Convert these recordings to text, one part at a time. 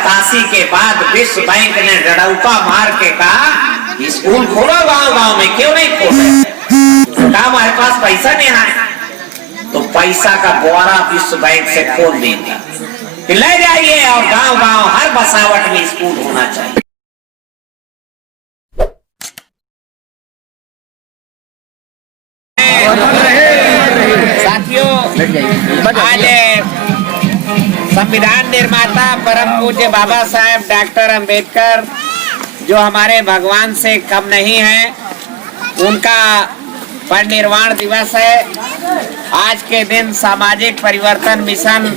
87 के बाद विश्व बैंक ने डड़ौका मार के कहा स्कूल खोलो गांव गांव में, क्यों नहीं खोले? कहा हमारे पास पैसा नहीं है, तो पैसा का बोरा विश्व बैंक से खोल देंगे, ले जाइए और गांव गांव हर बसावट में स्कूल होना चाहिए। साथियों, आज संविधान निर्माता परम पूज्य बाबा साहेब डॉक्टर अंबेडकर जो हमारे भगवान से कम नहीं है, उनका परिनिर्वाण दिवस है। आज के दिन सामाजिक परिवर्तन मिशन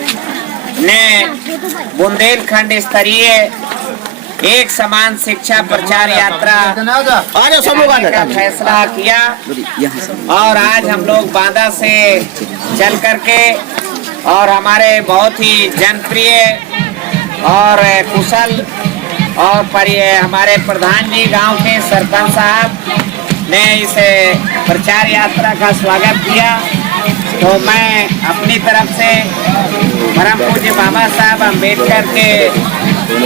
ने बुंदेलखंड स्तरीय एक समान शिक्षा प्रचार यात्रा का फैसला किया और आज हम लोग बांदा से चल करके और हमारे बहुत ही जनप्रिय और कुशल और हमारे प्रधान जी गांव के सरपंच साहब ने इस प्रचार यात्रा का स्वागत किया। तो मैं अपनी तरफ से परम पूज्य बाबा साहब अंबेडकर के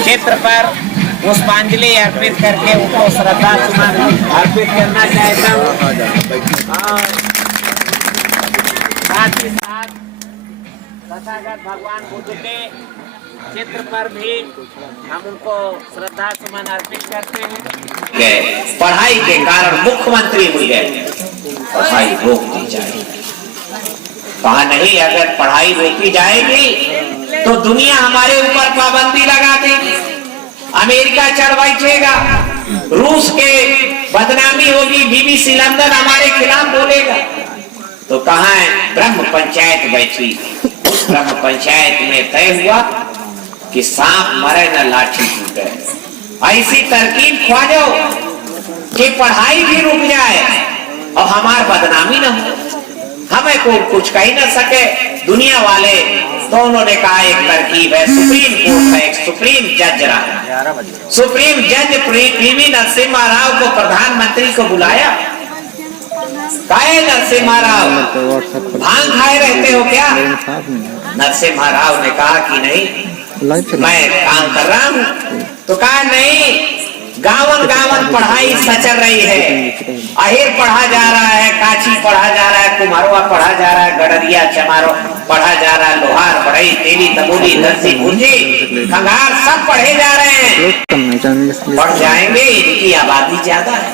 चित्र पर पुष्पांजलि अर्पित करके उनको श्रद्धा सुमन अर्पित करना चाहता हूँ। साथ ही साथ तथागत भगवान बुद्ध के चित्र पर भी हम उनको श्रद्धा सुमन अर्पित करते हैं। पढ़ाई के कारण मुख्यमंत्री हो गए, पढ़ाई रोक दी जाएगी। कहा नहीं, अगर पढ़ाई रोकी जाएगी तो दुनिया हमारे ऊपर पाबंदी लगा देगी, अमेरिका चढ़ बैठेगा, रूस के बदनामी होगी, बीबीसी लंदन हमारे खिलाफ बोलेगा। तो कहाँ है? ब्रह्म पंचायत बैठी, ब्रह्म पंचायत में तय हुआ कि सांप मरे न लाठी टूटे। ऐसी तरकीब खोजो कि पढ़ाई भी रुक जाए और हमार बदनामी न हो, हमें को कुछ कह न सके दुनिया वाले। तो उन्होंने कहा एक तरकीब है, सुप्रीम कोर्ट है, एक सुप्रीम जज रहा, सुप्रीम जज पीवी नरसिम्हा राव को प्रधानमंत्री को बुलाया। कहे नरसिम्हा राव भांग खाए रहते हो क्या? नरसिम्हा राव ने कहा कि नहीं, मैं काम कर रहा हूँ। तो कहा नहीं, गावन गावन पढ़ाई सचल रही है, अहिर पढ़ा जा रहा है, काची पढ़ा जा रहा है, कुम्हारवा पढ़ा जा रहा है, गडरिया चमारो पढ़ा जा रहा है, लोहार बढ़ई तेली तबूली दर्जी भुंजी खंगार सब पढ़े जा रहे हैं। बढ़ जाएंगे, इनकी आबादी ज्यादा है,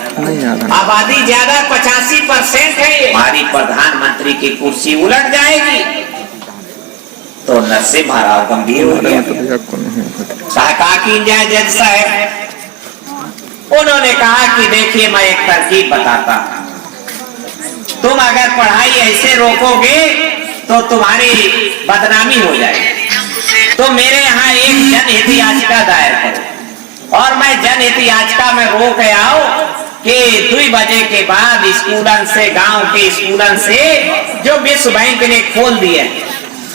आबादी ज्यादा 85% है। हमारी प्रधानमंत्री की कुर्सी उलट जाएगी। तो नरसिम्हा राव गंभीर हो गया, कहा कि जज साहब, उन्होंने कहा कि देखिए मैं एक तरकीब बताता हूं, तुम अगर पढ़ाई ऐसे रोकोगे तो तुम्हारी बदनामी हो जाएगी। तो मेरे यहाँ एक जनहित याचिका दायर करो और मैं जनहित याचिका में रोक आओ कि 2 बजे के बाद स्कूलन से, गांव के स्कूलन से जो विश्व बैंक ने खोल दिए,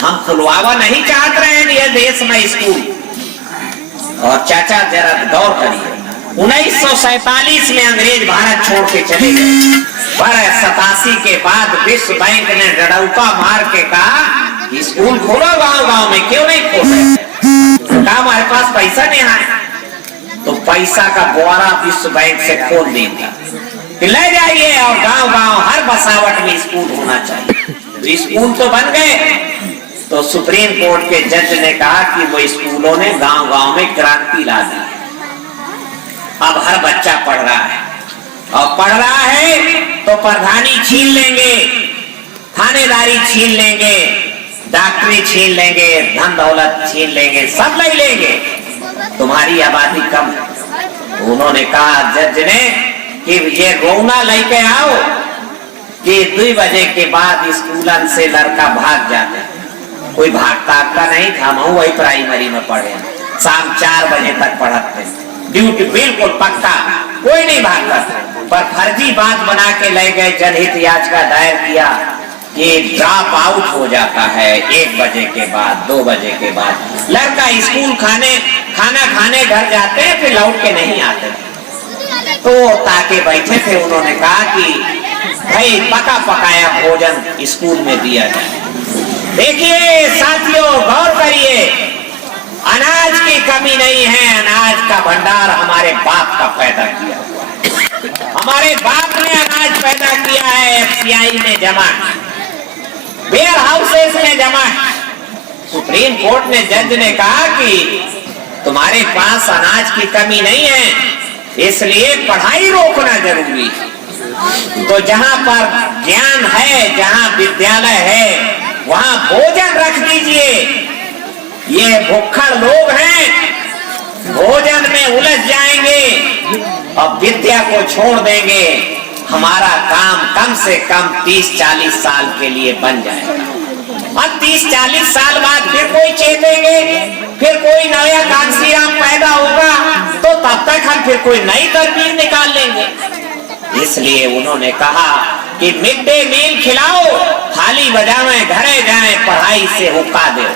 हम खुलवावा नहीं चाहते रहे ये देश में स्कूल। और चाचा जरा गौर करिए, 1947 में अंग्रेज भारत छोड़ के चले गए, पर 87 के बाद विश्व बैंक ने डड़ौका मार के कहा स्कूल खोलो गांव गांव में, क्यों नहीं खोले? कहा हमारे पास पैसा नहीं है, तो पैसा का बोरा विश्व बैंक से खोल देंगे, ले जाइए और गांव गांव हर बसावट में स्कूल होना चाहिए। स्कूल तो बन गए। तो सुप्रीम कोर्ट के जज ने कहा कि वो स्कूलों ने गांव गांव में क्रांति ला दी। अब हर बच्चा पढ़ रहा है और पढ़ रहा है तो प्रधानी छीन लेंगे, थानेदारी छीन लेंगे, डॉक्टरी छीन लेंगे, धन दौलत छीन लेंगे, सब ले लेंगे, तुम्हारी आबादी कम है। उन्होंने कहा जज ने कि ये रोना लेके आओ कि 2 बजे के बाद स्कूलन से लड़का भाग जाते। कोई भागता आपका नहीं था, हम वही प्राइमरी में पढ़े, शाम 4 बजे तक पढ़ते, ड्यूटी बिल्कुल पक्का, कोई नहीं भागता था। पर फर्जी बात बना के ले गए, जनहित याचिका दायर किया कि ड्रॉप आउट हो जाता है 1 बजे के बाद, 2 बजे के बाद। लड़का स्कूल खाना खाने घर जाते हैं, फिर लौट के नहीं आते। तो ताकि बैठे थे, उन्होंने कहा कि भाई पका पकाया भोजन स्कूल में दिया जाए। देखिए साथियों, गौर करिए, अनाज की की कमी नहीं है। अनाज का भंडार हमारे बाप का पैदा किया हुआ, हमारे बाप ने अनाज पैदा किया है, एफसीआई में जमा, वेयर हाउसेस में जमा। सुप्रीम कोर्ट ने जज ने कहा कि तुम्हारे पास अनाज की कमी नहीं है, इसलिए पढ़ाई रोकना जरूरी है। तो जहां पर ज्ञान है, जहां विद्यालय है, वहां भोजन रख दीजिए। ये भुक्खड़ लोग हैं, भोजन में उलझ जाएंगे और विद्या को छोड़ देंगे। हमारा काम कम से कम 30-40 साल के लिए बन जाएगा और 30-40 साल बाद फिर कोई चेतेंगे, फिर कोई नया कांसीराम पैदा होगा, तो तब तक हम फिर कोई नई तरकीब निकाल लेंगे। इसलिए उन्होंने कहा कि मिड डे मील खिलाओ, थाली बजावे, घरे जाए, पढ़ाई से हुक्का दो।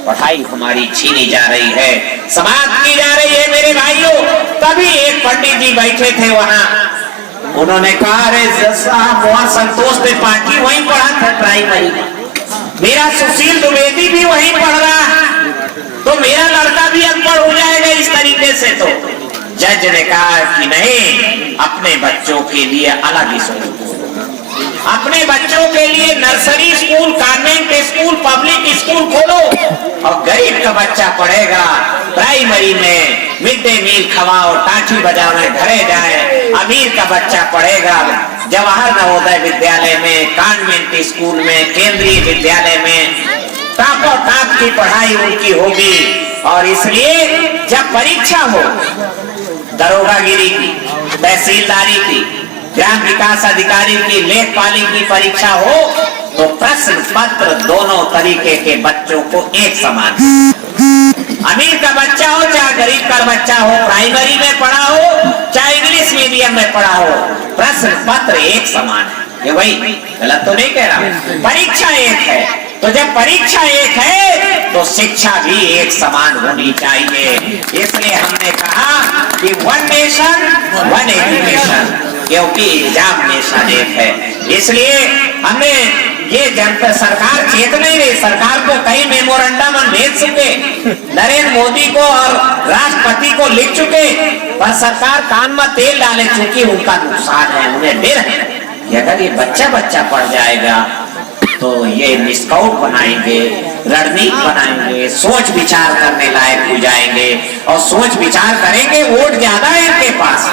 पढ़ाई हमारी छीनी जा रही है, समाप्त की जा रही है मेरे भाइयों। तभी एक पंडित जी बैठे थे वहां, उन्होंने कहा, अरे साहब वहां संतोष त्रिपाठी वहीं पढ़ा था प्राइमरी में, मेरा सुशील द्विवेदी भी वहीं पढ़ रहा है, तो मेरा लड़का भी अनपढ़ हो जाएगा इस तरीके से। तो जज ने कहा कि नहीं, अपने बच्चों के लिए अलग स्कूल, अपने बच्चों के लिए nursery school, convent school, public school खोलो और गरीब का बच्चा पढ़ेगा प्राइमरी में, मिड डे मील खवाओ, टाठी बजावे, घरे जाए। अमीर का बच्चा पढ़ेगा जवाहर नवोदय विद्यालय में, कॉन्वेंट स्कूल में, केंद्रीय विद्यालय में, टापो टाप की पढ़ाई उनकी होगी। और इसलिए जब परीक्षा हो, दरोगागिरी की, तहसीलदारी की, ग्राम विकास अधिकारी की, लेखपाली की परीक्षा हो, तो प्रश्न पत्र दोनों तरीके के बच्चों को एक समान, अमीर का बच्चा हो चाहे गरीब का बच्चा हो, प्राइमरी में पढ़ा हो चाहे इंग्लिश मीडियम में पढ़ा हो, प्रश्न पत्र एक समान है। ये वही गलत तो नहीं कह रहा, परीक्षा एक है। तो जब परीक्षा एक है तो शिक्षा भी एक समान होनी चाहिए। इसलिए हमने कहा कि वन नेशन वन एजुकेशन, क्योंकि एग्जामिनेशन एक है। इसलिए हमने ये जनता सरकार चेत नहीं रही, सरकार को कई मेमोरेंडम हम भेज चुके, नरेंद्र मोदी को और राष्ट्रपति को लिख चुके, पर सरकार कान में तेल डाले, चूंकि उनका नुकसान है, उन्हें डर है कि अगर ये बच्चा बढ़ जाएगा तो ये निष्काउट बनाएंगे, रणनीति बनाएंगे, सोच विचार करने लायक हो जाएंगे और सोच विचार करेंगे, वोट ज्यादा है इनके पास,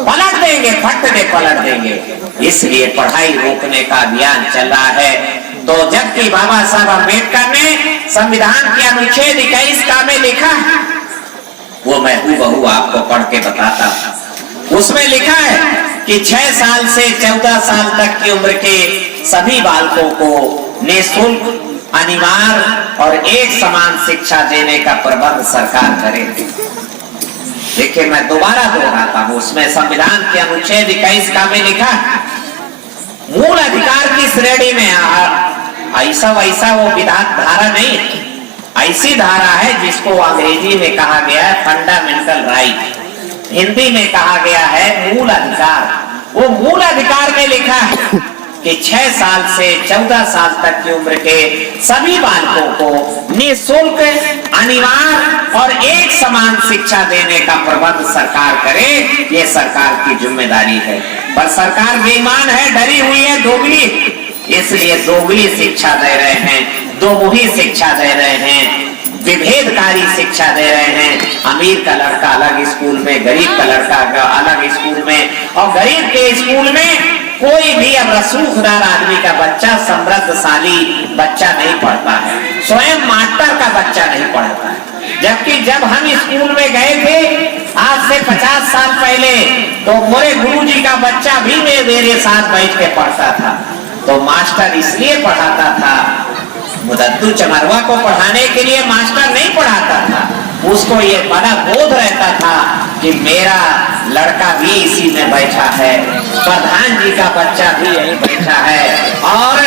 पलट देंगे, फट दे पलट देंगे। इसलिए पढ़ाई रोकने का अभियान चल रहा है। तो जबकि बाबा साहब अम्बेडकर ने संविधान के अनुच्छेद 21 का में लिखा है, वो मैं हूबहू आपको पढ़ के बताता हूं। उसमें लिखा है कि 6 साल से 14 साल तक की उम्र के सभी बालकों को निःशुल्क, अनिवार्य और एक समान शिक्षा देने का प्रबंध सरकार करेगी। देखिए मैं दोबारा दोहराता हूं, उसमें संविधान के अनुच्छेद 21 का में लिखा मूल अधिकार की श्रेणी में ऐसा वैसा वो विधान धारा नहीं, ऐसी धारा है जिसको अंग्रेजी में कहा गया है फंडामेंटल राइट, हिंदी में कहा गया है मूल अधिकार। वो मूल अधिकार में लिखा है कि 6 साल से 14 साल तक की उम्र के सभी बालकों को निःशुल्क, अनिवार्य और एक समान शिक्षा देने का प्रबंध सरकार करे। ये सरकार की जिम्मेदारी है। पर सरकार बेईमान है, डरी हुई है, दोगली, इसलिए दोगली शिक्षा दे रहे हैं, दोमुही शिक्षा दे रहे हैं, विभेदकारी शिक्षा दे रहे हैं। अमीर का लड़का अलग स्कूल में, गरीब का लड़का अलग स्कूल में, और गरीब के स्कूल में कोई भी अब रसूखदार आदमी का बच्चा, समृद्धशाली बच्चा नहीं पढ़ता है, स्वयं मास्टर का बच्चा नहीं पढ़ता है। जबकि जब हम स्कूल में गए थे आज से 50 साल पहले, तो मेरे गुरुजी का बच्चा भी मेरे साथ बैठ के पढ़ता था। तो मास्टर इसलिए पढ़ाता था, मुदद्दू चमरवा को पढ़ाने के लिए मास्टर नहीं पढ़ाता था, उसको ये बड़ा बोध रहता था कि मेरा लड़का भी इसी में बैठा है, प्रधान जी का बच्चा भी यही बैठा है, और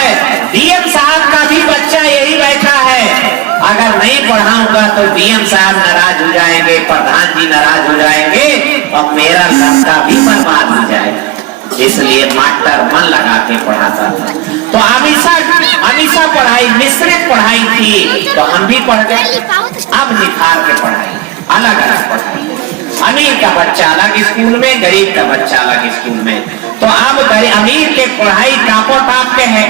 डीएम साहब का भी बच्चा यही बैठा है। अगर नहीं पढ़ाऊंगा तो डीएम साहब नाराज हो जाएंगे, प्रधान जी नाराज हो जाएंगे और मेरा लड़का भी बर्बाद हो जाएगा। इसलिए मास्टर मन लगा के पढ़ाता था। तो हमेशा पढ़ाई, मिश्रित पढ़ाई थी, तो हम भी पढ़ गए। अब निखार के पढ़ाई, अलग अलग पढ़ाई। अमीर का बच्चा अलग स्कूल में, गरीब का बच्चा अलग स्कूल में। तो अब अमीर के पढ़ाई टापो टाप के है,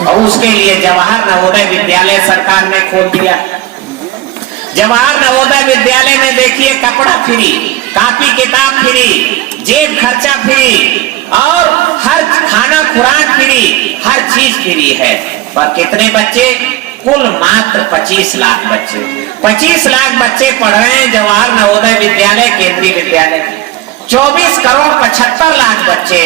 और उसके लिए जवाहर नवोदय विद्यालय सरकार ने खोल दिया। जवाहर नवोदय विद्यालय में देखिए कपड़ा फ्री, कॉपी किताब फ्री, जेब खर्चा फ्री, और हर खाना खुराक फ्री, हर चीज फ्री है। पर कितने बच्चे? कुल मात्र 25 लाख बच्चे। 25 लाख बच्चे पढ़ रहे हैं जवाहर नवोदय विद्यालय केंद्रीय विद्यालय। 24 करोड़ 75 लाख बच्चे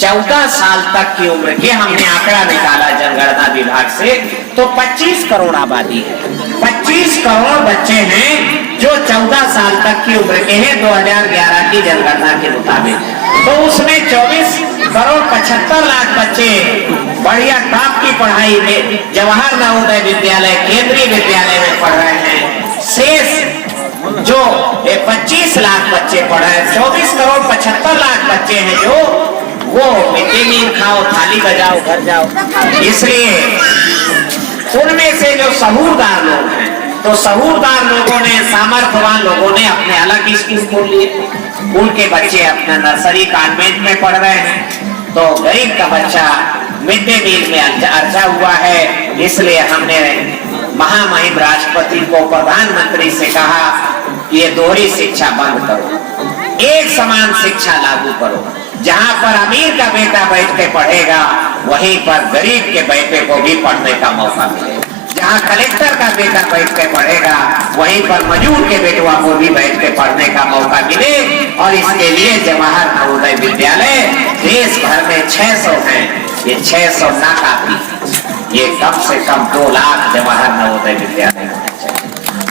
14 साल तक की उम्र के, हमने आंकड़ा निकाला जनगणना विभाग से, तो 25 करोड़ आबादी है। 25 करोड़ बच्चे हैं जो 14 साल तक की उम्र के हैं 2011 की जनगणना के मुताबिक। तो उसमें 24 करोड़ 75 लाख बच्चे बढ़िया टॉप की पढ़ाई में जवाहर नवोदय विद्यालय केंद्रीय विद्यालय में पढ़ रहे हैं। शेष जो 25 लाख बच्चे पढ़ रहे हैं, 24 करोड़ 75 लाख बच्चे हैं जो वो मिड डे मील खाओ, थाली बजाओ, घर जाओ। इसलिए उनमें से जो सहूरदार लोग हैं, तो सहूरदार लोगों ने, सामर्थ्यवान लोगों ने अपने अलग स्कूल खोल लिए। उनके बच्चे अपना नर्सरी कॉन्वेंट में पढ़ रहे हैं। तो गरीब का बच्चा मिड डे मील में अर्जा हुआ है। इसलिए हमने महामहिम राष्ट्रपति को, प्रधानमंत्री से कहा कि ये दोहरी शिक्षा बंद करो, एक समान शिक्षा लागू करो। जहां पर अमीर का बेटा बैठ के पढ़ेगा, वहीं पर गरीब के बेटे को भी पढ़ने का मौका मिले। जहां कलेक्टर का बेटा बैठ के पढ़ेगा, वहीं पर मजदूर के बेटवा को भी बैठ के पढ़ने का मौका मिले। और इसके लिए जवाहर नवोदय विद्यालय देश भर में 600 हैं। ये 600 ना काफी, ये कम से कम 2 लाख जवाहर नवोदय विद्यालय